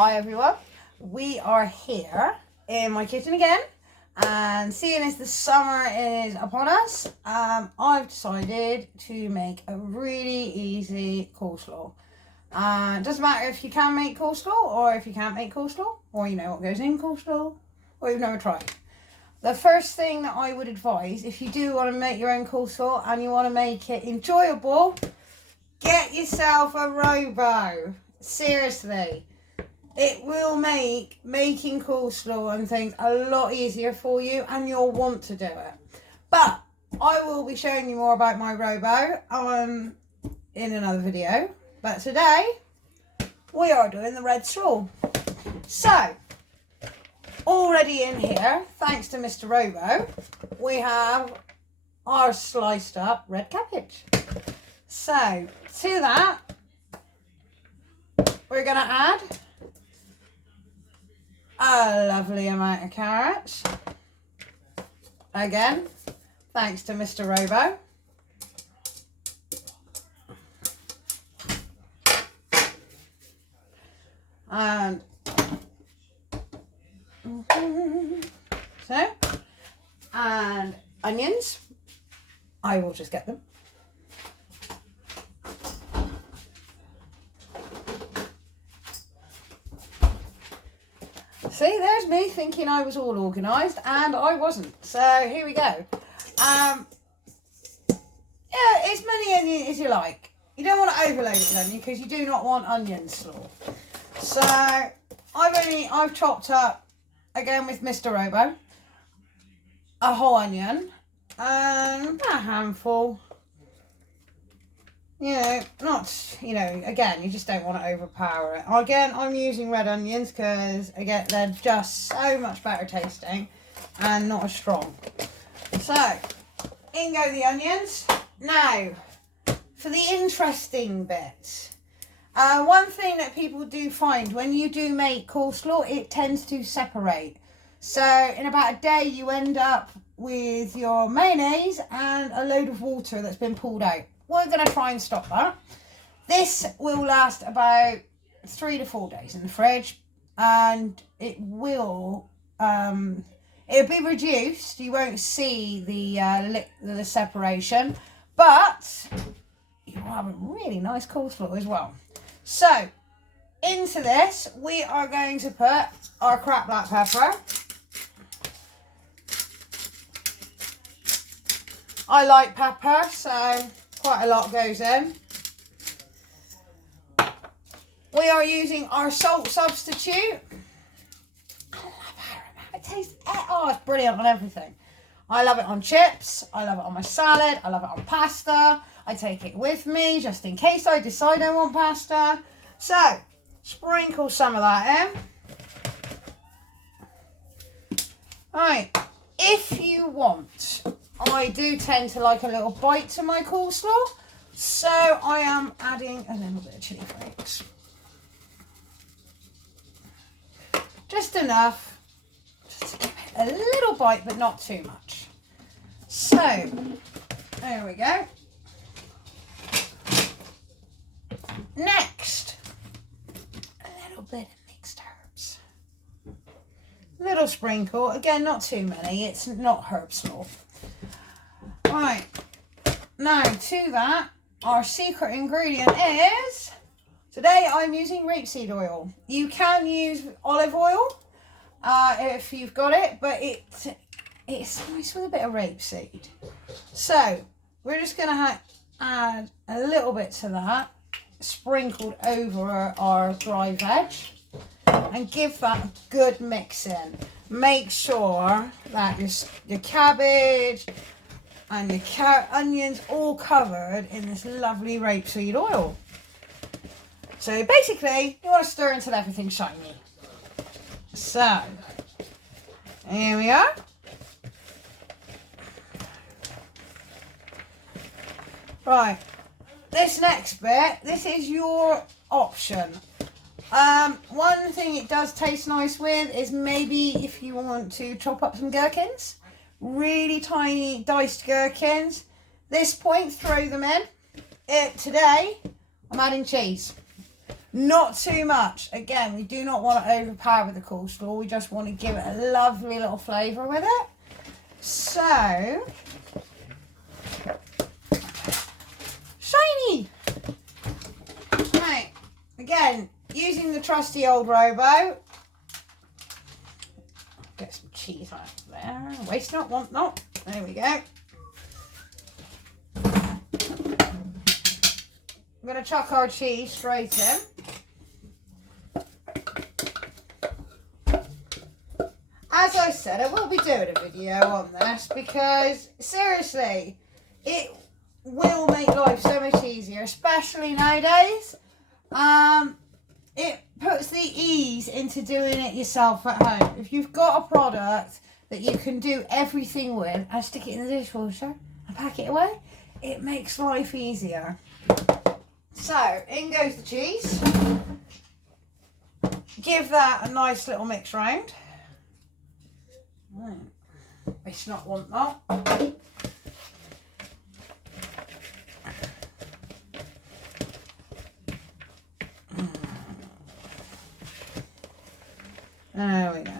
Hi everyone, we are here in my kitchen again, and seeing as the summer is upon us, I've decided to make a really easy coleslaw. It doesn't matter if you can make coleslaw or if you can't make coleslaw, or you know what goes in coleslaw, or you've never tried. The first thing that I would advise, if you do want to make your own coleslaw and you want to make it enjoyable, get yourself a robo. Seriously. It will make making coleslaw and things a lot easier for you, and you'll want to do it. But I will be showing you more about my robo in another video. But today we are doing the red slaw. So already in here, thanks to Mr. Robo, we have our sliced up red cabbage. So to that, we're going to add a lovely amount of carrots. Again, thanks to Mr. Robo. And and onions. I will just get them. See, there's me thinking I was all organised, and I wasn't. So here we go. Yeah, as many onions as you like. You don't want to overload it with onion because you do not want onion slaw. So I've chopped up, again with Mr. Robo, a whole onion and a handful. Again, you just don't want to overpower it. Again, I'm using red onions because, again, they're just so much better tasting and not as strong. So, in go the onions. Now, for the interesting bit. One thing that people do find when you do make coleslaw, it tends to separate. So, in about a day, you end up with your mayonnaise and a load of water that's been pulled out. We're going to try and stop that. This will last about 3 to 4 days in the fridge, and it will it'll be reduced. You won't see the separation, but you will have a really nice coleslaw as well. So into this we are going to put our cracked black pepper. I like pepper, so quite a lot goes in. We are using our salt substitute. I love how it tastes. Oh, it's brilliant on everything. I love it on chips. I love it on my salad. I love it on pasta. I take it with me just in case I decide I want pasta. So, sprinkle some of that in. Right, if you want, I do tend to like a little bite to my coleslaw, so I am adding a little bit of chili flakes. Just enough, just to give it a little bite, but not too much. So, there we go. Next, a little bit of mixed herbs. Little sprinkle, again, not too many, it's not herb slaw. Right, now to that, our secret ingredient is, today I'm using rapeseed oil. You can use olive oil if you've got it, but it's nice with a bit of rapeseed. So we're just going to add a little bit to that, sprinkled over our dry veg, and give that a good mix in. Make sure that your cabbage and your onions all covered in this lovely rapeseed oil. So basically, you want to stir until everything's shiny. So, here we are. Right, this next bit, this is your option. One thing it does taste nice with is maybe if you want to chop up some gherkins. Really tiny diced gherkins. This point, throw them in. Today, I'm adding cheese. Not too much. Again, we do not want to overpower the coleslaw. We just want to give it a lovely little flavour with it. So, shiny. Right, again, using the trusty old rowboat. Get some cheese out there. Waste not, want not. There we go. I'm going to chuck our cheese straight in. As I said, I will be doing a video on this because, seriously, it will make life so much easier, especially nowadays. It puts the ease into doing it yourself at home. If you've got a product that you can do everything with and stick it in the dishwasher and pack it away, it makes life easier. So, in goes the cheese. Give that a nice little mix round. It's not want not. There we go.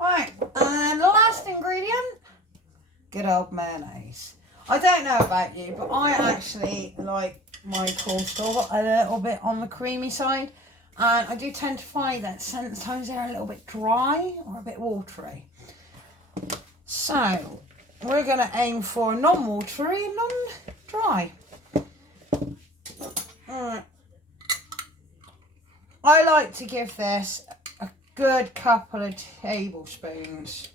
Right, and the last ingredient, good old mayonnaise. I don't know about you, but I actually like my coleslaw a little bit on the creamy side, and I do tend to find that sometimes they're a little bit dry or a bit watery. So we're going to aim for non-watery and non-dry. Alright. I like to give this a good couple of tablespoons.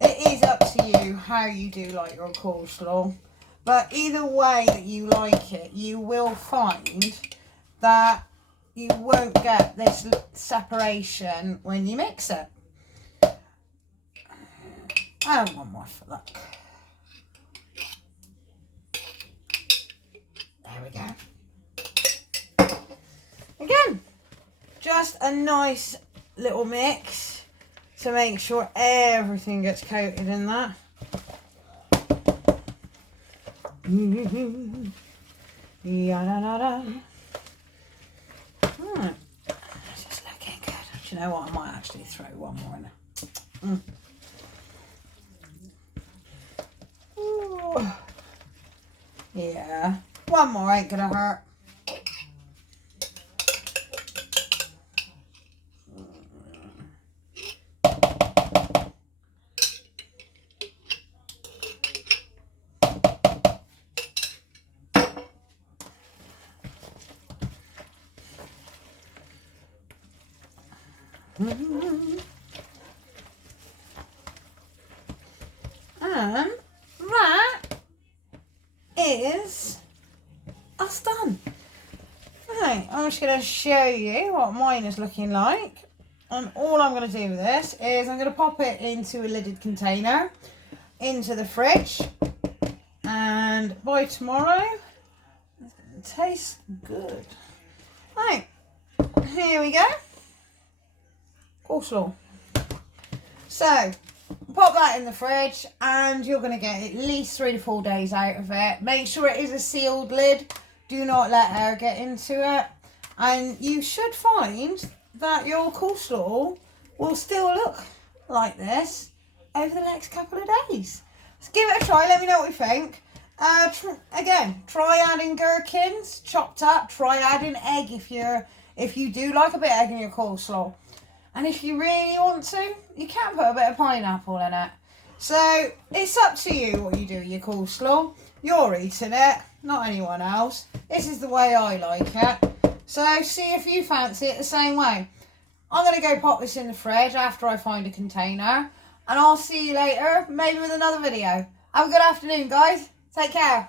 It is up to you how you do like your coleslaw, but either way that you like it, you will find that you won't get this separation when you mix it. And one more for luck. There we go. Again, just a nice little mix to make sure everything gets coated in that. Yeah-da-da-da. This is looking good. Do you know what? I might actually throw one more in there. Ooh. Yeah, one more ain't gonna hurt. And that is us done. Right, I'm just going to show you what mine is looking like. And all I'm going to do with this is I'm going to pop it into a lidded container, into the fridge. And by tomorrow, it's going to taste good. Right, here we go. Coleslaw. So, pop that in the fridge and you're going to get at least 3 to 4 days out of it. Make sure it is a sealed lid. Do not let air get into it. And you should find that your coleslaw will still look like this over the next couple of days. So give it a try. Let me know what you think. Again, try adding gherkins chopped up. Try adding egg if you do like a bit of egg in your coleslaw. And if you really want to, you can put a bit of pineapple in it. So it's up to you what you do with your coleslaw. You're eating it, not anyone else. This is the way I like it. So see if you fancy it the same way. I'm going to go pop this in the fridge after I find a container. And I'll see you later, maybe with another video. Have a good afternoon, guys. Take care.